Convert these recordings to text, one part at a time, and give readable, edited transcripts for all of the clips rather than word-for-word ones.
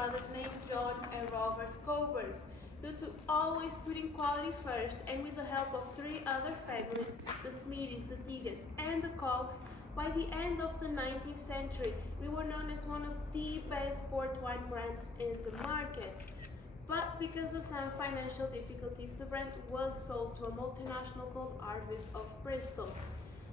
brothers named John and Robert Cockburn. Due to always putting quality first, and with the help of three other families, the Smithies, the Digas, and the Cocks, by the end of the 19th century, we were known as one of the best port wine brands in the market. But because of some financial difficulties, the brand was sold to a multinational called Arvis of Bristol.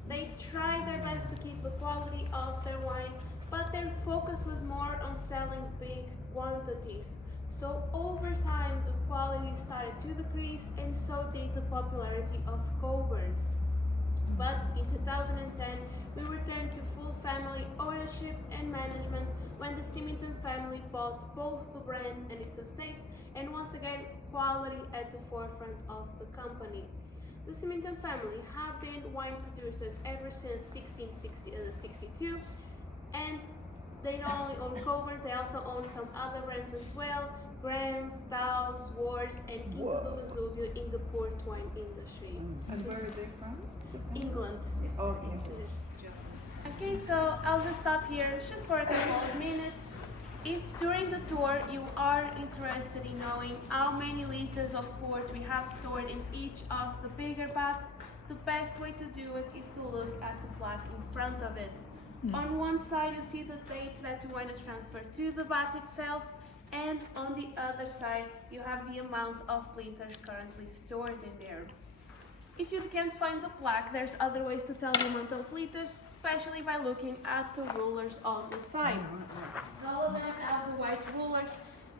They tried their best to keep the quality of their wine, but their focus was more on selling big quantities. So over time, the quality started to decrease, and so did the popularity of Cockburn's. But in 2010, we returned to full family ownership and management when the Symington family bought both the brand and its estates, and once again, quality at the forefront of the company. The Symington family have been wine producers ever since 1662, and they not only own Cockburn, they also own some other brands as well, Graham's, Dow's, Ward's, and Quinto do Vesuvio in the port wine industry. And where are they from? England. Okay. Okay, so I'll just stop here just for a couple of minutes. If during the tour you are interested in knowing how many liters of port we have stored in each of the bigger vats, the best way to do it is to look at the plaque in front of it. On one side you see the date that the wine is transferred to the vat itself, and on the other side you have the amount of liters currently stored in there. If you can't find the plaque, there's other ways to tell the amount of liters, especially by looking at the rulers on the side. All of them have the white rulers.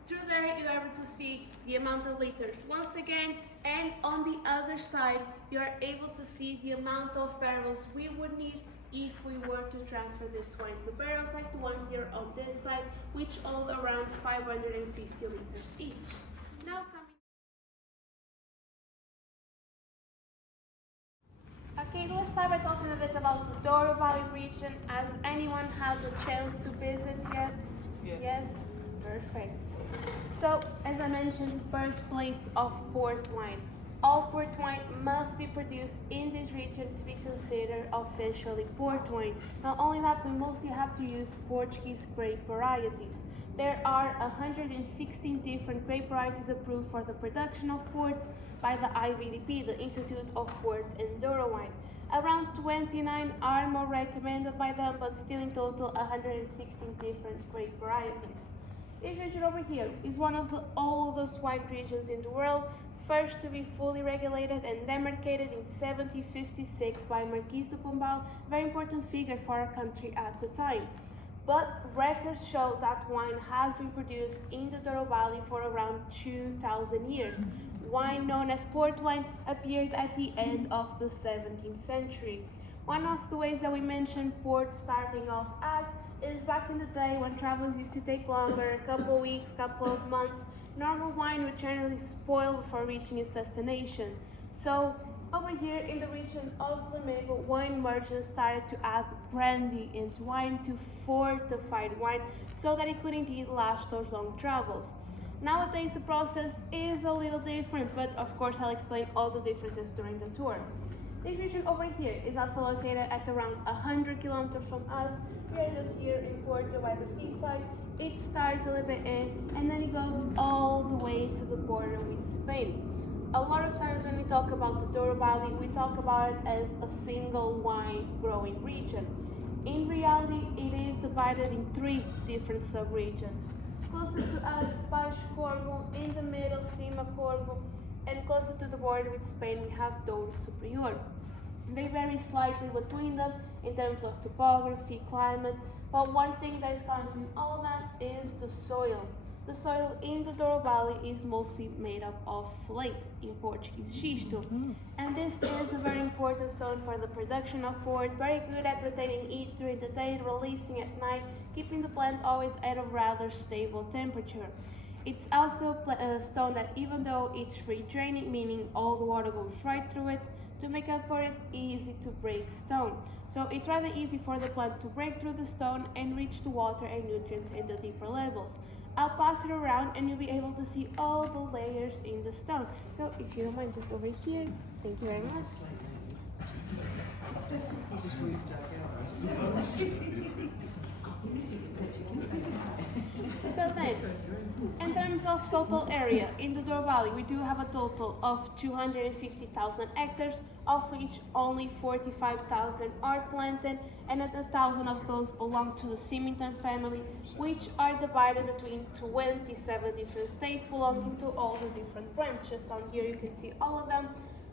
Through there, you're able to see the amount of liters once again, and on the other side, you're able to see the amount of barrels we would need if we were to transfer this wine to barrels like the ones here on this side, which hold around 550 liters each. Now Okay, let's start by talking a bit about the Douro Valley region. Has anyone had the chance to visit yet? Yes? Perfect. So, as I mentioned, birthplace of port wine. All port wine must be produced in this region to be considered officially port wine. Not only that, we mostly have to use Portuguese grape varieties. There are 116 different grape varieties approved for the production of port by the IVDP, the Institute of Port and Douro Wine. Around 29 are more recommended by them, but still in total 116 different grape varieties. This region over here is one of the oldest wine regions in the world, first to be fully regulated and demarcated in 1756 by Marquis de Pombal, a very important figure for our country at the time. But records show that wine has been produced in the Douro Valley for around 2,000 years. Wine known as port wine appeared at the end of the 17th century. One of the ways that we mention port starting off as is back in the day when travelers used to take longer, a couple of weeks, couple of months. Normal wine would generally spoil before reaching its destination. So over here in the region of Lamego, wine merchants started to add brandy into wine to fortify the wine so that it could indeed last those long travels. Nowadays the process is a little different, but of course I'll explain all the differences during the tour. This region over here is also located at around 100 kilometers from us. We are just here in Porto by the seaside. It starts a little bit in, and then it goes all the way to the border with Spain. A lot of times when we talk about the Douro Valley, we talk about it as a single wine growing region. In reality, it is divided in 3 different sub-regions. Closest to us, Baixo Corvo, in the middle, Cima Corvo, and closer to the border with Spain, we have Douro Superior. They vary slightly between them in terms of topography, climate, but one thing that is common in all of them is the soil. The soil in the Douro Valley is mostly made up of slate, in Portuguese xisto, and this is a very important stone for the production of port, very good at retaining heat during the day and releasing at night, keeping the plant always at a rather stable temperature. It's also a stone that, even though it's free draining, meaning all the water goes right through it, to make up for it, easy to break stone. So it's rather easy for the plant to break through the stone and reach the water and nutrients in the deeper levels. I'll pass it around and you'll be able to see all the layers in the stone. So if you don't mind, just over here. Thank you very much. So then, in terms of total area, in the Douro Valley we do have a total of 250,000 hectares, of which only 45,000 are planted, and 1,000 of those belong to the Symington family, which are divided between 27 different states belonging to all the different brands. Just on here you can see all of them.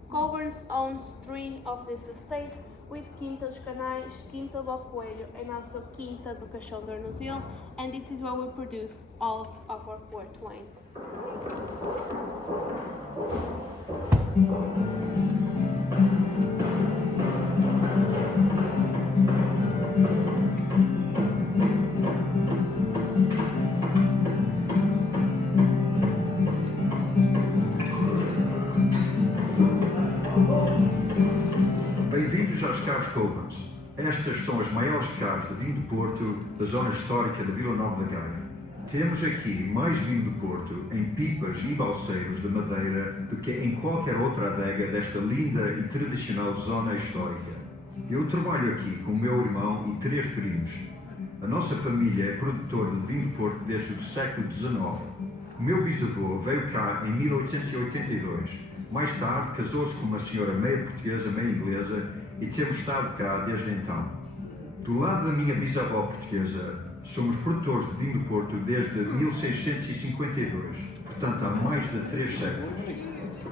Cockburn owns 3 of these estates, with Quinta dos Canais, Quinta do Coelho, and also Quinta do Caixão de Arnozil, and this is where we produce all of our port wines. Bem-vindos às caves Cockburn. Estas são as maiores caves de vinho do Porto da zona histórica de Vila Nova da Gaia. Temos aqui mais vinho do Porto em pipas e balseiros de madeira do que em qualquer outra adega desta linda e tradicional zona histórica. Eu trabalho aqui com o meu irmão e 3 primos. A nossa família é produtora de vinho do Porto desde o século XIX. O meu bisavô veio cá em 1882. Mais tarde casou-se com uma senhora meio portuguesa, meio inglesa, e temos estado cá desde então. Do lado da minha bisavó portuguesa, somos produtores de vinho do Porto desde 1652, portanto há mais de 3 séculos.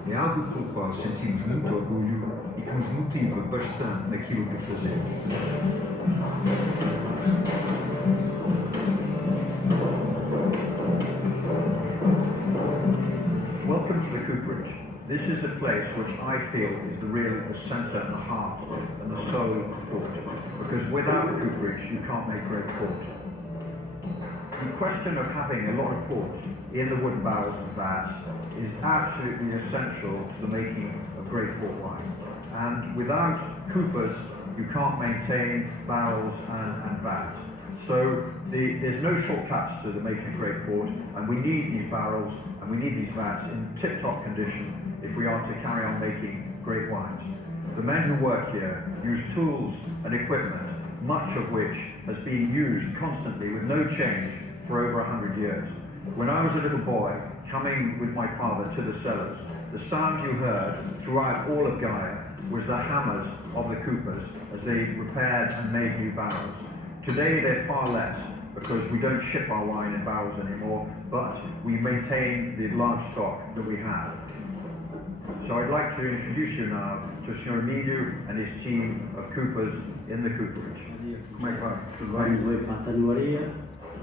É algo pelo qual sentimos muito orgulho e que nos motiva bastante naquilo que fazemos. Welcome to the cooperage. This is a place which I feel is really the centre and the heart and the soul of the port, because without the cooperage you can't make great port. The question of having a lot of port in the wooden barrels and vats is absolutely essential to the making of great port wine. And without coopers you can't maintain barrels and vats. So there's no shortcuts to the making of great port, and we need these barrels and we need these vats in tip-top condition if we are to carry on making great wines. The men who work here use tools and equipment, much of which has been used constantly with no change for over 100 years. When I was a little boy, coming with my father to the cellars, the sound you heard throughout all of Gaia was the hammers of the coopers as they repaired and made new barrels. Today they're far less because we don't ship our wine in barrels anymore, but we maintain the large stock that we have. So I'd like to introduce you now to Sr. Emílio and his team of coopers in the cooperage. Como é que vai? Tudo bem? Vamos para a tanoaria,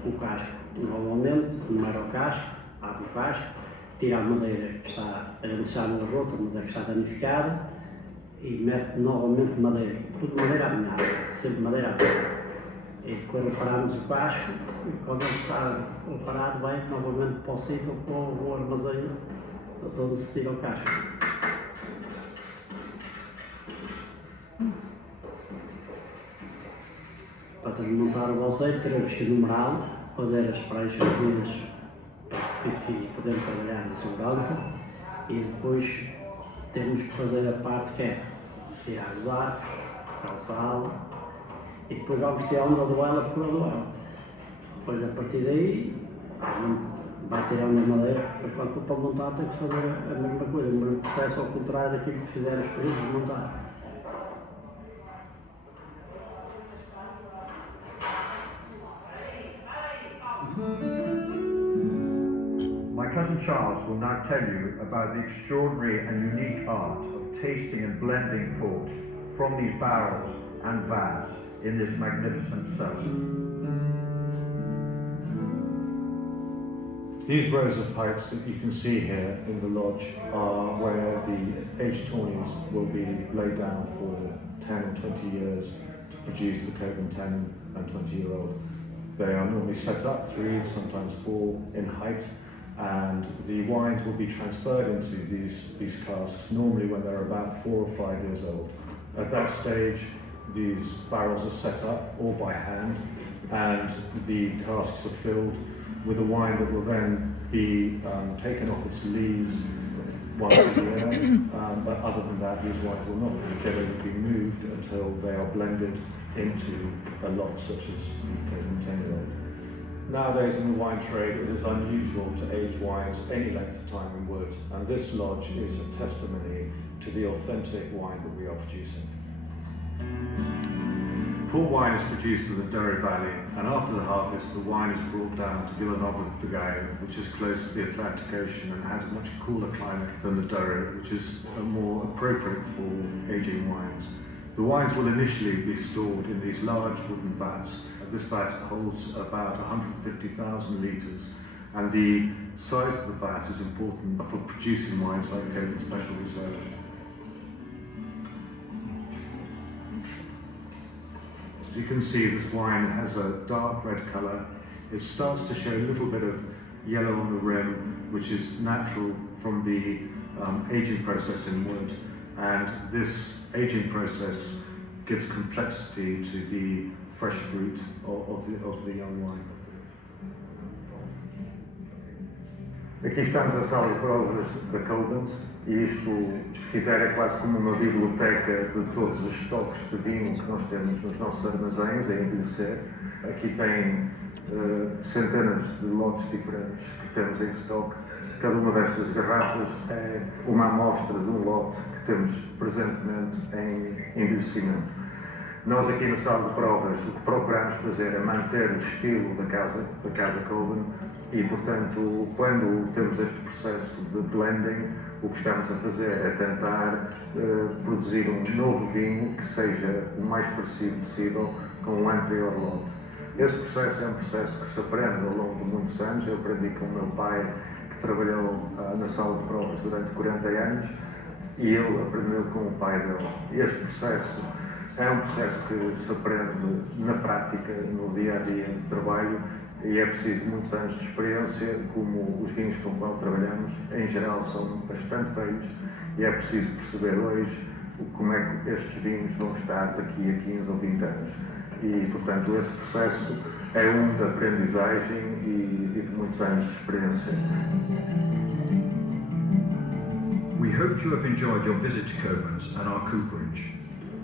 o casco novamente, numera o casco, abre o casco, tira a madeira que está, a gente sabe na rota, a madeira que está danificada, e mete novamente madeira, tudo madeira alinhada, sempre madeira alinhada. E depois reparamos o casco, e quando ele está reparado vai novamente para o sítio, para o armazém, onde se tira o casco. Para desmontar o balseiro teremos que numerá-lo, fazer as pranchas medidas para que podemos trabalhar em segurança, e depois temos que fazer a parte que é tirar os arcos, calçá-lo, e depois vamos tirar uma aduela por aduela. Depois a partir daí a gente vai tirando a madeira, depois quando for para montar tem que fazer a mesma coisa, o mesmo processo ao contrário daquilo que fizeram os períodos de montar. My cousin Charles will now tell you about the extraordinary and unique art of tasting and blending port from these barrels and vats in this magnificent cellar. These rows of pipes that you can see here in the lodge are where the aged tawnies will be laid down for 10 or 20 years to produce the Cockburn 10 and 20-year-old. They are normally set up 3, sometimes 4 in height, and the wines will be transferred into these casks normally when they're about 4 or 5 years old. At that stage, these barrels are set up all by hand, and the casks are filled with a wine that will then be taken off its lees once a year, but other than that, these wines will not generally be moved until they are blended into a lot such as the Cockburn 10-year-old. Nowadays in the wine trade, it is unusual to age wines any length of time in wood, and this lodge is a testimony to the authentic wine that we are producing. Port wine is produced in the Derry Valley, and after the harvest, the wine is brought down to Villanova de Gaia, which is close to the Atlantic Ocean and has a much cooler climate than the Derry, which is more appropriate for aging wines. The wines will initially be stored in these large wooden vats. This vat holds about 150,000 litres, and the size of the vat is important for producing wines like Cockburn Special Reserve. As you can see, this wine has a dark red colour. It starts to show a little bit of yellow on the rim, which is natural from the aging process in wood, and this aging process gives complexity to the fresh fruit of the young wine. Aqui estamos na sala de provas da Cockburn, e isto, se quiser, é quase como uma biblioteca de todos os estoques de vinho que nós temos nos nossos armazéns a envelhecer. Aqui tem centenas de lotes diferentes que temos em estoque. Cada uma destas garrafas é uma amostra de um lote que temos presentemente em envelhecimento. Nós aqui na sala de provas o que procuramos fazer é manter o estilo da casa Cockburn, e portanto quando temos este processo de blending, o que estamos a fazer é tentar produzir um novo vinho que seja o mais parecido possível com o anterior lote. Esse processo é um processo que se aprende ao longo de muitos anos. Eu aprendi com o meu pai, que trabalhou na sala de provas durante 40 anos, e ele aprendeu com o pai dele. Este processo é um processo que se aprende na prática, no dia a dia de trabalho, e é preciso muitos anos de experiência. Como os vinhos com os quais trabalhamos, em geral, são bastante velhos, e é preciso perceber hoje como é que estes vinhos vão estar daqui a 15 ou 20 anos. E, portanto, esse processo é um de aprendizagem e de muitos anos de experiência. We hope you have enjoyed your visit to Cockburn's and our cooperage.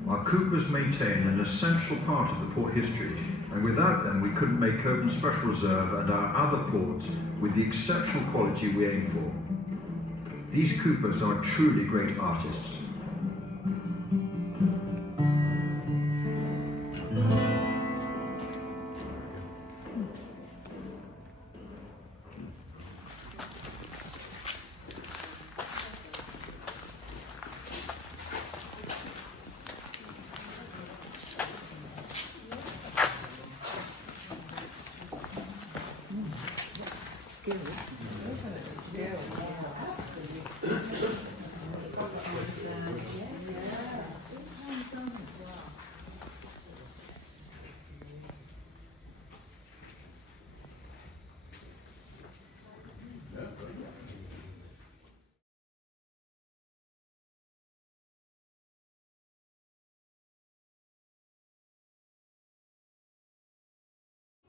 Our coopers maintain an essential part of the port history, and without them we couldn't make Cockburn Special Reserve and our other ports with the exceptional quality we aim for. These coopers are truly great artists.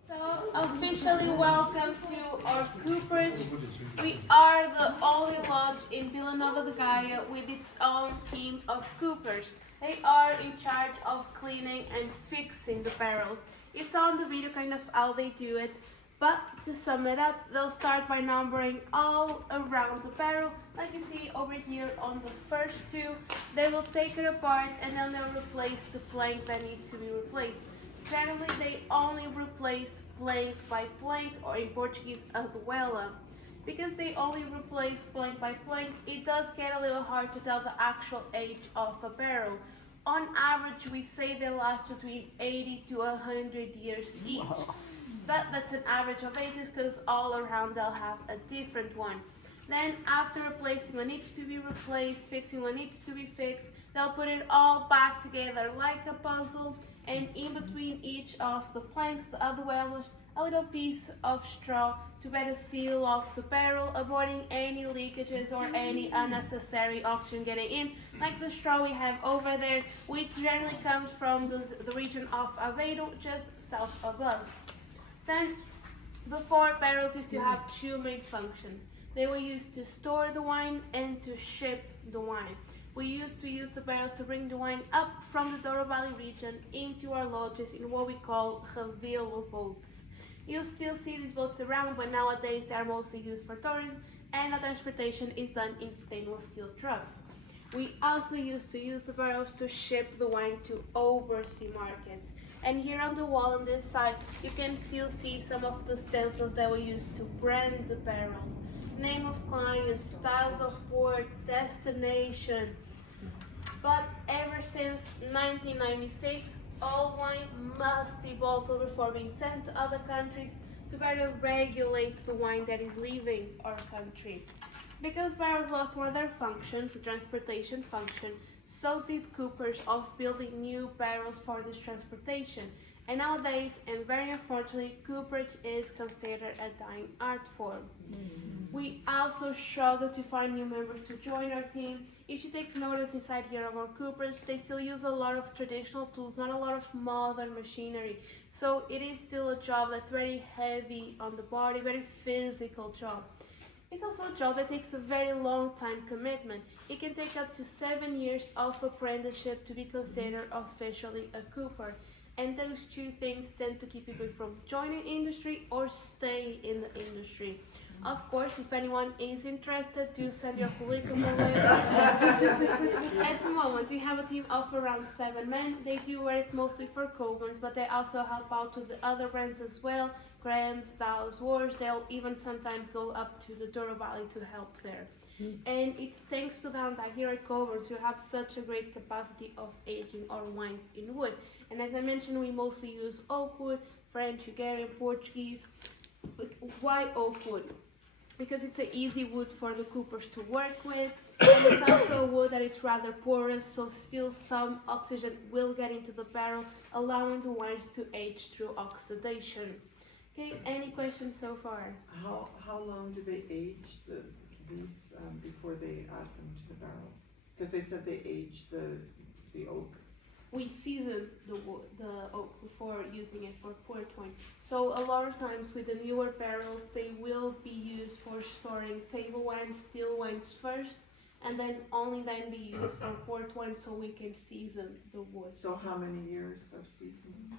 So, officially welcome to our cooperage. We are the only lodge in Villanova de Gaia with its own team of coopers. They are in charge of cleaning and fixing the barrels. You saw in the video kind of how they do it, but to sum it up, they'll start by numbering all around the barrel. Like you see over here on the first two, they will take it apart and then they'll replace the plank that needs to be replaced. Generally, they only replace plank by plank, or in Portuguese, aduela. Because they only replace plank by plank, it does get a little hard to tell the actual age of a barrel. On average, we say they last between 80 to 100 years each. But that's an average of ages, because all around they'll have a different one. Then, after replacing what needs to be replaced, fixing what needs to be fixed, they'll put it all back together like a puzzle, and in between each of the planks, the aduelas, a little piece of straw to better seal off the barrel, avoiding any leakages or any unnecessary oxygen getting in, like the straw we have over there, which generally comes from the region of Aveiro, just south of us. Then, before, barrels used to have two main functions. They were used to store the wine and to ship the wine. we used to use the barrels to bring the wine up from the Douro Valley region into our lodges in what we call Revelo boats. You'll still see these boats around, but nowadays they are mostly used for tourism, and the transportation is done in stainless steel trucks. We also used to use the barrels to ship the wine to overseas markets. And here on the wall on this side, you can still see some of the stencils that we used to brand the barrels. Name of client, styles of port, destination. But ever since 1996, all wine must be bottled before being sent to other countries to better regulate the wine that is leaving our country. Because barrels lost one of their functions, the transportation function, so did coopers of building new barrels for this transportation. And nowadays, and very unfortunately, cooperage is considered a dying art form. We also struggle to find new members to join our team. If you take notice inside here of our cooperage, they still use a lot of traditional tools, not a lot of modern machinery. So it is still a job that's very heavy on the body, very physical job. It's also a job that takes a very long time commitment. It can take up to 7 years of apprenticeship to be considered officially a cooper. And those two things tend to keep people from joining industry or stay in the industry. Of course, if anyone is interested, do send your curriculum away. At the moment, we have a team of around 7 men. They do work mostly for Cockburns, but they also help out with the other brands as well. Grams, Dows, Wars, they'll even sometimes go up to the Douro Valley to help there. And it's thanks to them that here at Cockburns, you have such a great capacity of aging our wines in wood. And as I mentioned, we mostly use oak wood, French, Hungarian, Portuguese. Why oak wood? Because it's an easy wood for the coopers to work with, and it's also a wood that it's rather porous, so still some oxygen will get into the barrel, allowing the wines to age through oxidation. Okay, any questions so far? How long do they age these before they add them to the barrel? Because they said they age the oak. We season the oak before using it for port wine. So a lot of times with the newer barrels, they will be used for storing table wines, still wines first, and then only then be used for port wine so we can season the wood. So how many years of seasoning?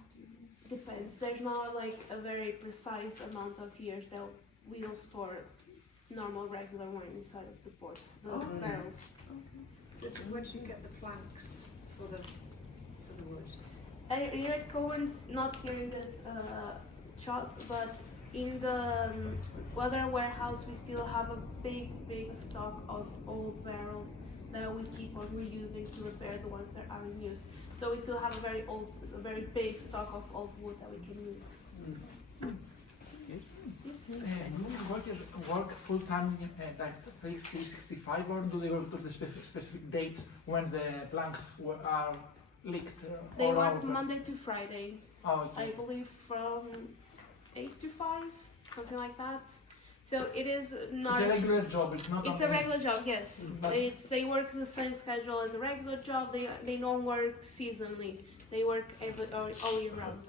Depends. There's not like a very precise amount of years that we'll store normal regular wine inside of the ports, the barrels. So where do you get the planks for the wood? Here at Cohen's, not here in this shop, but in the other warehouse, we still have a big stock of old barrels that we keep on reusing to repair the ones that are in use. So we still have a very big stock of old wood that we can use. Do you work full time like 365, or do they work to the specific dates when the planks are leaked? They all work over? Monday to Friday, Oh, I okay. believe from 8 to 5, something like that. So it is not. It's a regular job. It's not. It's a regular job, yes. But- They work the same schedule as a regular job. They don't work seasonally. They work all year round.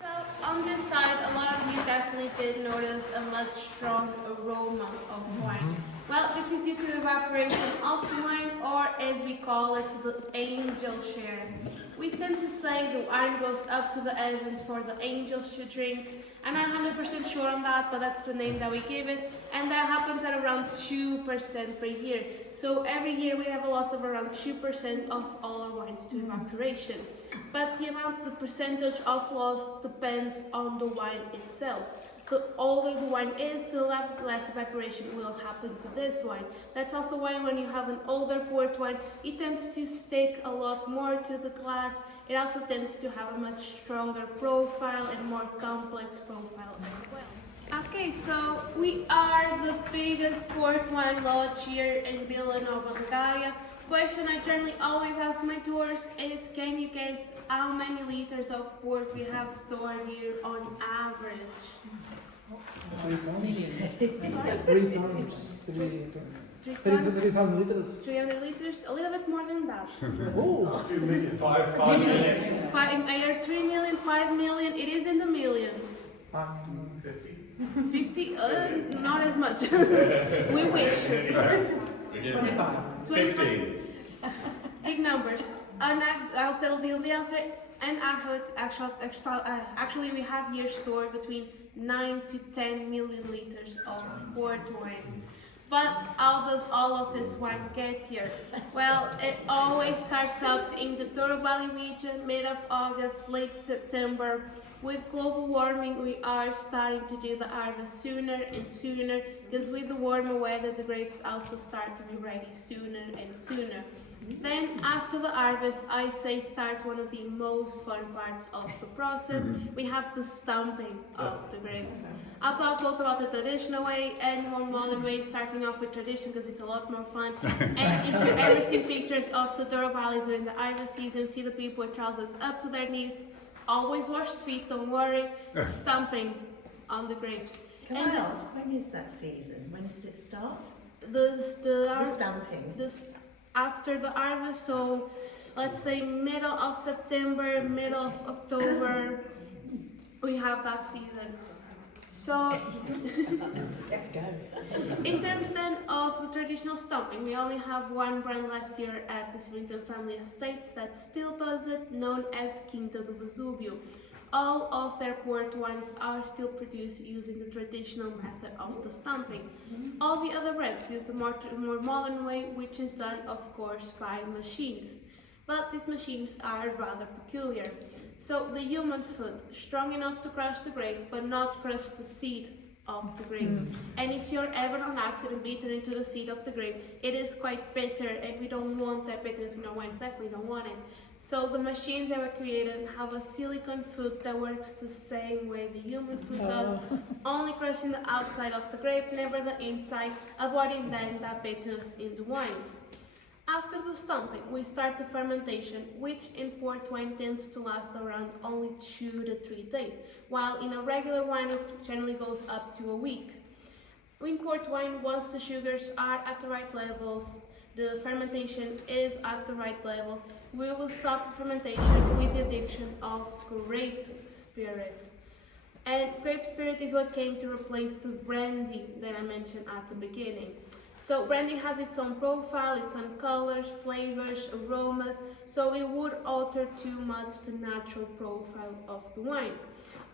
So on this side, a lot of you definitely did notice a much strong aroma of wine. Well, this is due to the evaporation of the wine, or as we call it, the angel share. We tend to say the wine goes up to the heavens for the angels to drink. I'm not 100% sure on that, but that's the name that we give it. And that happens at around 2% per year. So every year we have a loss of around 2% of all our wines to evaporation. But the percentage of loss depends on the wine itself. the older the wine is, the less evaporation will happen to this wine. That's also why when you have an older port wine, it tends to stick a lot more to the glass. It also tends to have a much stronger profile and more complex profile as well. Okay, so we are the biggest port wine lodge here in Vila Nova de Gaia. Question I generally always ask my tours is, can you guess how many liters of port we have stored here on average? 3 tons. Sorry? 3 tons. 3,000 liters. 300 liters, a little bit more than that. Oh, A few million, 5 million. I heard 3 million, 5 million, it is in the millions. 50. 50? Not as much. We wish. 25. 15. Big numbers. And I'll tell you the answer. And actually, we have here stored between 9 to 10 million liters of port wine. But how does all of this wine get here? Well, it always starts up in the Douro Valley region, mid of August, late September. With global warming, we are starting to do the harvest sooner and sooner, because with the warmer weather, the grapes also start to be ready sooner and sooner. Then, after the harvest, I say start one of the most fun parts of the process. We have the stumping of the grapes. I'll talk both about the traditional way and more modern way, starting off with tradition because it's a lot more fun. And if you've ever seen pictures of the Douro Valley during the harvest season, see the people with trousers up to their knees, always wash feet, don't worry, stumping on the grapes. Can I ask, when is that season? When does it start? The Stamping. After the harvest, so let's say middle of September, middle of October, we have that season. So, Let's go. in terms then of the traditional stumping, we only have one brand left here at the Swinton Family Estates that still does it, known as Quinta do Vesúvio. All of their port wines are still produced using the traditional method of the stumping. All the other brands use the more modern way, which is done, of course, by machines. But these machines are rather peculiar. So the human foot, strong enough to crush the grape, but not crush the seed of the grape. And if you're ever on accident beaten into the seed of the grape, it is quite bitter, and we don't want that bitterness in our wines, definitely don't want it. So the machines that were created have a silicone foot that works the same way the human foot does, only crushing the outside of the grape, never the inside, avoiding then that bitterness in the wines. After the stumping, we start the fermentation, which in port wine tends to last around only 2 to 3 days, while in a regular wine it generally goes up to a week. In port wine, once the sugars are at the right levels, the fermentation is at the right level, we will stop fermentation with the addition of grape spirit. And grape spirit is what came to replace the brandy that I mentioned at the beginning. So brandy has its own profile, its own colors, flavors, aromas, so it would alter too much the natural profile of the wine.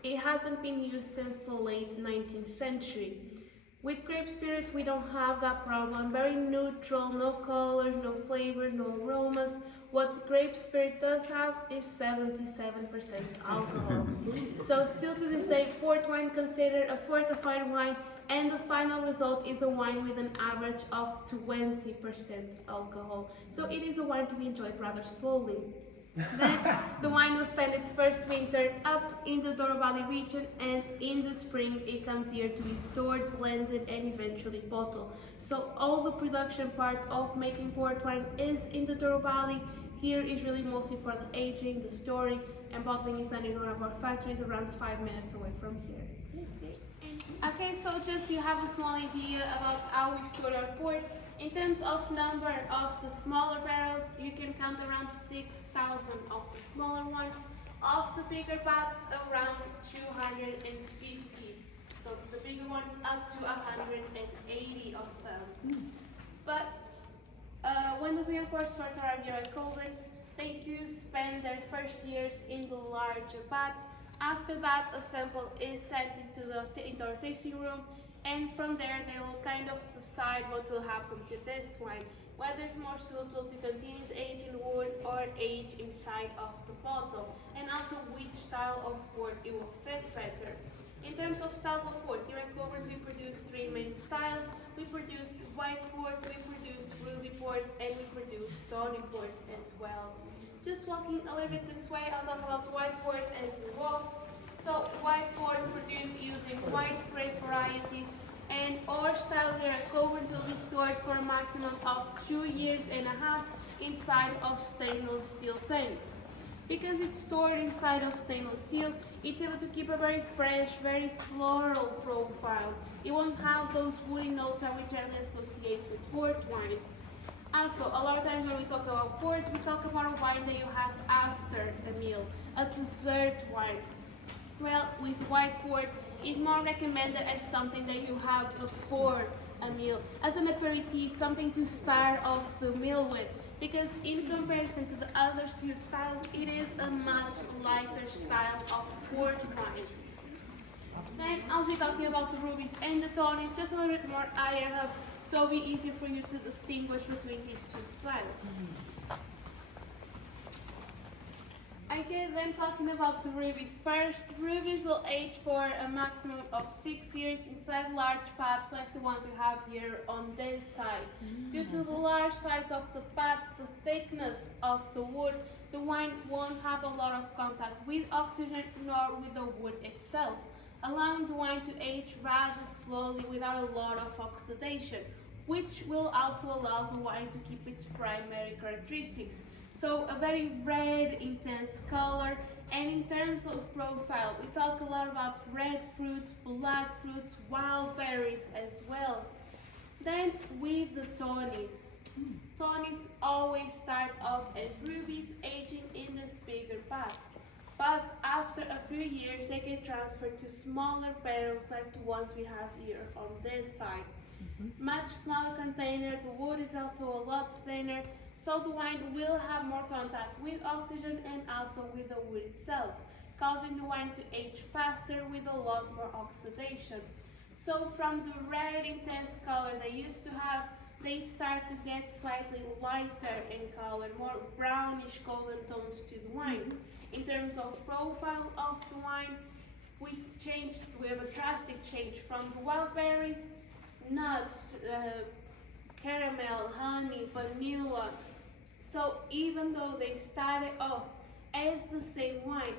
It hasn't been used since the late 19th century. With grape spirit, we don't have that problem. Very neutral, no colors, no flavors, no aromas. What grape spirit does have is 77% alcohol. So still to this day, port wine considered a fortified wine, and the final result is a wine with an average of 20% alcohol. So it is a wine to be enjoyed rather slowly. Then the wine will spend its first winter up in the Douro Valley region, and in the spring it comes here to be stored, blended, and eventually bottled. So all the production part of making port wine is in the Douro Valley. Here is really mostly for the aging, the storing, and bottling is done in one of our factories around 5 minutes away from here. Okay, so just you have a small idea about how we store our port. In terms of number of the smaller barrels, you can count around 6,000 of the smaller ones. Of the bigger vats, around 250. So the bigger ones up to 180 of them. But when the real ports first arrive here at Cockburn, they do spend their first years in the larger vats. After that, a sample is sent into our tasting room, and from there they will kind of decide what will happen to this wine, whether it's more suitable to continue to age in wood or age inside of the bottle, and also which style of port it will fit better. In terms of styles of port, here at Cockburn we produce three main styles. We produce white port, we produce ruby port, and we produce stony port as well. Just walking a little bit this way, I'll talk about white port as we walk. So white port produced using white grape varieties, and our style here at Cockburn will be stored for a maximum of 2.5 years inside of stainless steel tanks. Because it's stored inside of stainless steel, it's able to keep a very fresh, very floral profile. It won't have those woody notes that we generally associate with port wine. Also, a lot of times when we talk about port, we talk about a wine that you have after a meal, a dessert wine. Well, with white port, it's more recommended as something that you have before a meal, as an aperitif, something to start off the meal with. Because in comparison to the other two styles, it is a much lighter style of port wine. Then I'll be talking about the rubies and the tonics, just a little bit more higher up, so it'll be easier for you to distinguish between these two styles. Okay, then talking about the rubies first. Rubies will age for a maximum of 6 years inside large pots like the ones we have here on this side. Due to the large size of the pot, the thickness of the wood, the wine won't have a lot of contact with oxygen nor with the wood itself, allowing the wine to age rather slowly without a lot of oxidation, which will also allow the wine to keep its primary characteristics. So a very red, intense color, and in terms of profile, we talk a lot about red fruits, black fruits, wild berries as well. Then with the tonics. Tonics always start off as rubies, aging in this bigger pots. But after a few years, they get transferred to smaller barrels like the ones we have here on this side. Much smaller container, the wood is also a lot thinner, so the wine will have more contact with oxygen and also with the wood itself, causing the wine to age faster with a lot more oxidation. So from the red intense color they used to have, they start to get slightly lighter in color, more brownish golden tones to the wine. In terms of profile of the wine, we have a drastic change from the wild berries, nuts, caramel, honey, vanilla. So even though they started off as the same wine,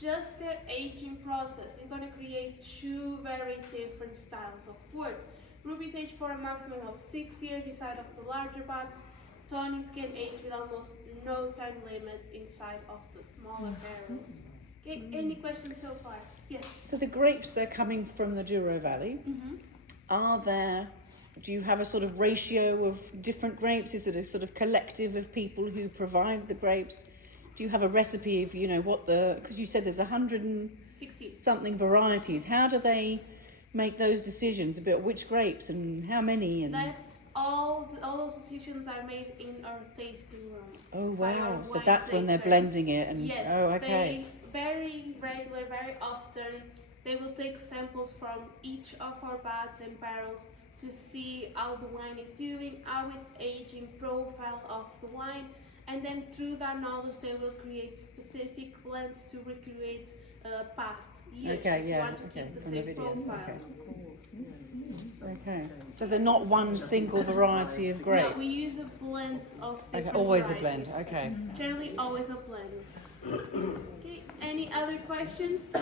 just their aging process is going to create two very different styles of port. Rubies age for a maximum of 6 years inside of the larger pots. Tonics can age with almost no time limit inside of the smaller barrels. Okay, any questions so far? Yes. So the grapes, they're coming from the Douro Valley. Do you have a sort of ratio of different grapes? Is it a sort of collective of people who provide the grapes? Do you have a recipe of, because you said there's 160 something varieties. How do they make those decisions about which grapes and how many? And that's all those decisions are made in our tasting room. Oh wow, so that's when they're blending it and yes, oh okay. They very regular, very often, they will take samples from each of our pots and barrels to see how the wine is doing, how it's aging, profile of the wine, and then through that knowledge they will create specific blends to recreate past years. Okay, yeah, want to keep the same profile. Okay, so they're not one single variety of grape? No, we use a blend of different Okay, always varieties. a blend, okay. Generally always a blend. Okay, any other questions?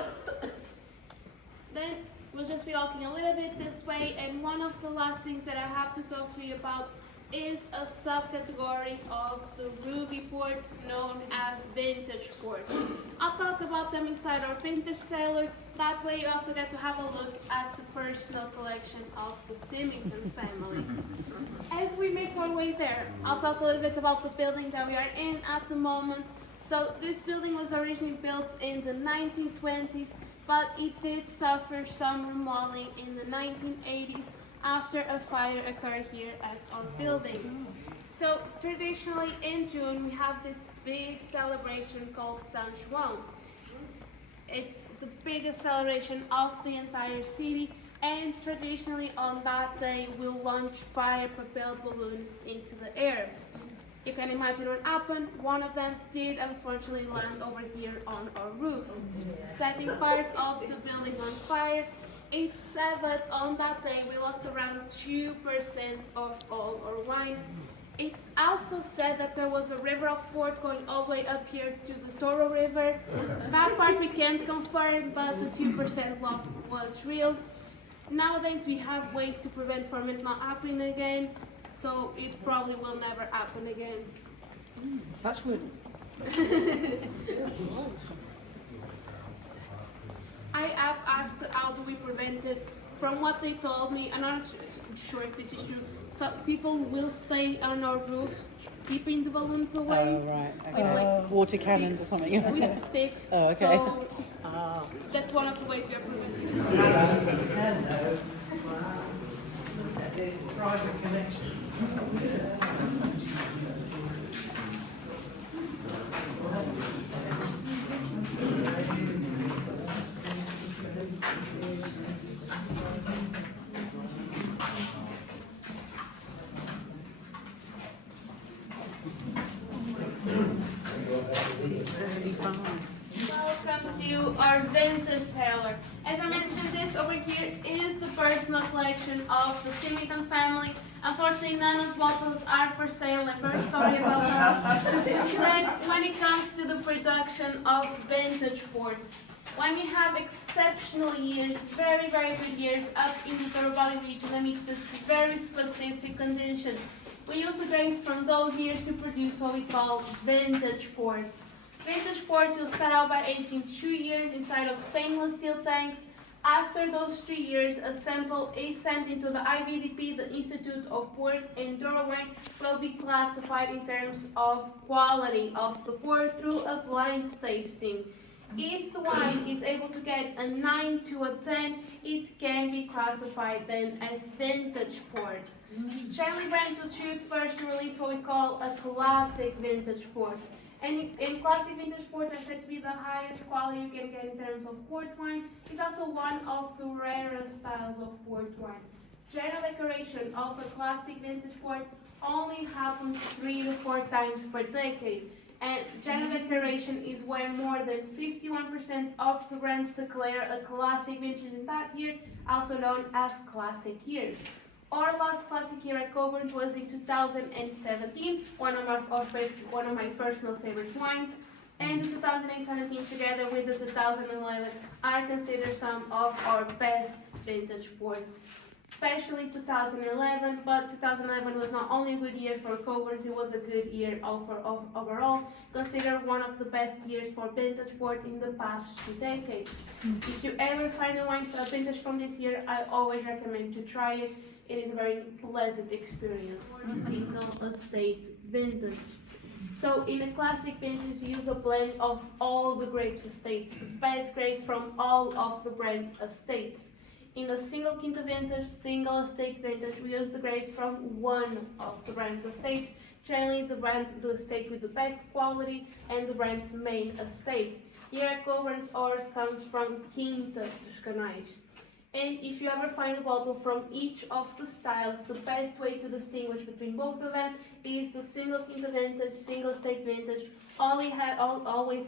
Then we'll just be walking a little bit this way, and one of the last things that I have to talk to you about is a subcategory of the ruby ports known as vintage ports. I'll talk about them inside our vintage cellar. That way you also get to have a look at the personal collection of the Symington family. As we make our way there, I'll talk a little bit about the building that we are in at the moment. So this building was originally built in the 1920s, but it did suffer some remodeling in the 1980s after a fire occurred here at our building. So traditionally in June we have this big celebration called San Juan. It's the biggest celebration of the entire city, and traditionally on that day we'll launch fire-propelled balloons into the air. You can imagine what happened. One of them did unfortunately land over here on our roof, setting part of the building on fire. It's said that on that day we lost around 2% of all our wine. It's also said that there was a river of port going all the way up here to the Toro River. That part we can't confirm, but the 2% loss was real. Nowadays we have ways to prevent from it not happening again, so it probably will never happen again. Touch wood. I have asked how do we prevent it. From what they told me, I'm not sure if this is true, some people will stay on our roof keeping the balloons away. Oh, right. With Okay. like Water cannons or something. with sticks. Oh, okay. So that's one of the ways we are preventing it. There's a private connection. Welcome to our vintage cellar. As I mentioned, this over here is the personal collection of the Symington family. Unfortunately, none of the bottles are for sale. I'm very sorry about that. Then, when it comes to the production of vintage ports, when we have exceptional years, very, very good years up in the Toro Valley region that meet this very specific conditions, we use the grapes from those years to produce what we call vintage ports. Vintage port will start out by aging 2 years inside of stainless steel tanks. After those 3 years, a sample is sent into the IVDP, the Institute of Port and Douro Wine, will be classified in terms of quality of the port through a blind tasting. If the wine is able to get a 9 to a 10, it can be classified then as vintage port. Generally, brands will choose first to release what we call a classic vintage port. And in classic vintage port is said to be the highest quality you can get in terms of port wine. It's also one of the rarest styles of port wine. General decoration of a classic vintage port only happens 3 to 4 times per decade. And general decoration is when more than 51% of the brands declare a classic vintage in that year, also known as classic year. Our last classic year at Cockburn was in 2017, one of my personal favorite wines. And the 2017 together with the 2011 are considered some of our best vintage ports. Especially 2011, but 2011 was not only a good year for Cockburn, it was a good year overall, considered one of the best years for vintage port in the past 2 decades. If you ever find a vintage from this year, I always recommend to try it. It is a very pleasant experience, single estate vintage. So in a classic vintage, you use a blend of all the grapes estates, the best grapes from all of the brand's estates. In a single quinta vintage, single estate vintage, we use the grapes from one of the brand's estates, generally the estate with the best quality and the brand's main estate. Here at Cockburn's, ours comes from Quinta dos Canais. And if you ever find a bottle from each of the styles, the best way to distinguish between both of them is the single quinta vintage, single estate vintage. Always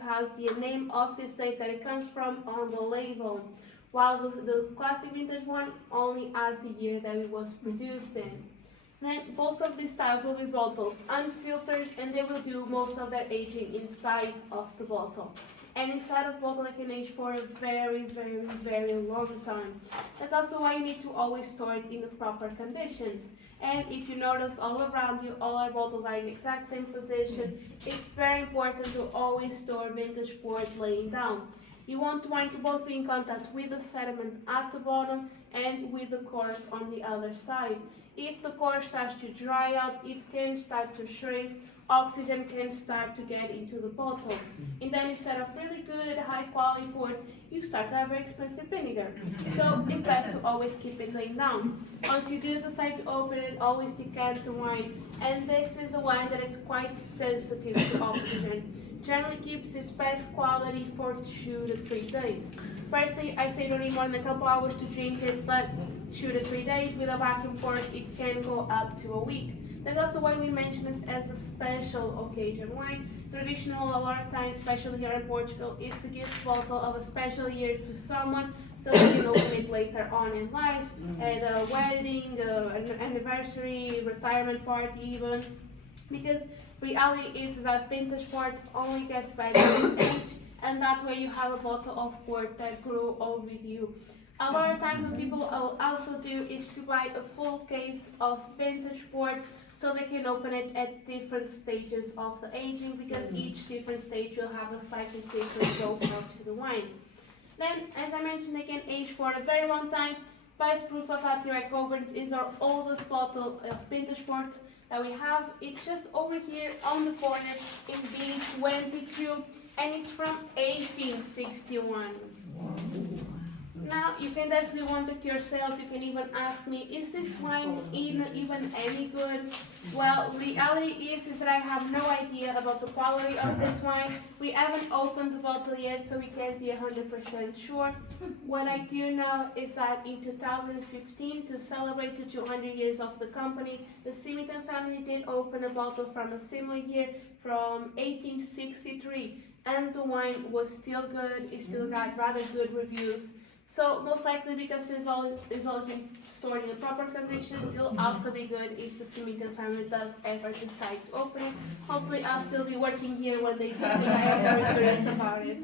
has the name of the estate that it comes from on the label, while the classic vintage one only has the year that it was produced in. Then most of these styles will be bottled unfiltered, and they will do most of their aging inside of the bottle. And inside of the bottle they can age for a very, very, very long time. That's also why you need to always store it in the proper conditions. And if you notice all around you, all our bottles are in the exact same position. It's very important to always store vintage port laying down. You want the wine to both be in contact with the sediment at the bottom and with the cork on the other side. If the cork starts to dry out, it can start to shrink, oxygen can start to get into the bottle. And then instead of really good, high quality port, you start to have very expensive vinegar. So it's best to always keep it laying down. Once you do decide to open it, always decant the wine. And this is a wine that is quite sensitive to oxygen. Generally keeps its best quality for 2 to 3 days. Personally, I say don't need more than a couple hours to drink it, but 2 to 3 days with a vacuum cork, it can go up to a week. That's also why we mention it as a special occasion. Why traditional, a lot of times, especially here in Portugal, is to give a bottle of a special year to someone so they can open it later on in life, at a wedding, an anniversary, retirement party even. Because reality is that vintage port only gets better with age, and that way you have a bottle of port that grew old with you. A lot of times what people also do is to buy a full case of vintage port so they can open it at different stages of the aging, because each different stage will have a slightly different profile to the wine. Then, as I mentioned again, aged for a very long time. Best proof of that here at Cockburn's is our oldest bottle of vintage port that we have. It's just over here on the corner in B22, and it's from 1861. Now, you can definitely wonder to yourselves, you can even ask me, is this wine even any good? Well, reality is that I have no idea about the quality of this wine. We haven't opened the bottle yet, so we can't be 100% sure. What I do know is that in 2015, to celebrate the 200 years of the company, the Symington family did open a bottle from a similar year, from 1863, and the wine was still good. It still got rather good reviews. So most likely, because it's always been stored in the proper conditions, it'll also be good if the Symington family does ever decide to open it. Hopefully I'll still be working here when they do, because I am very curious about it.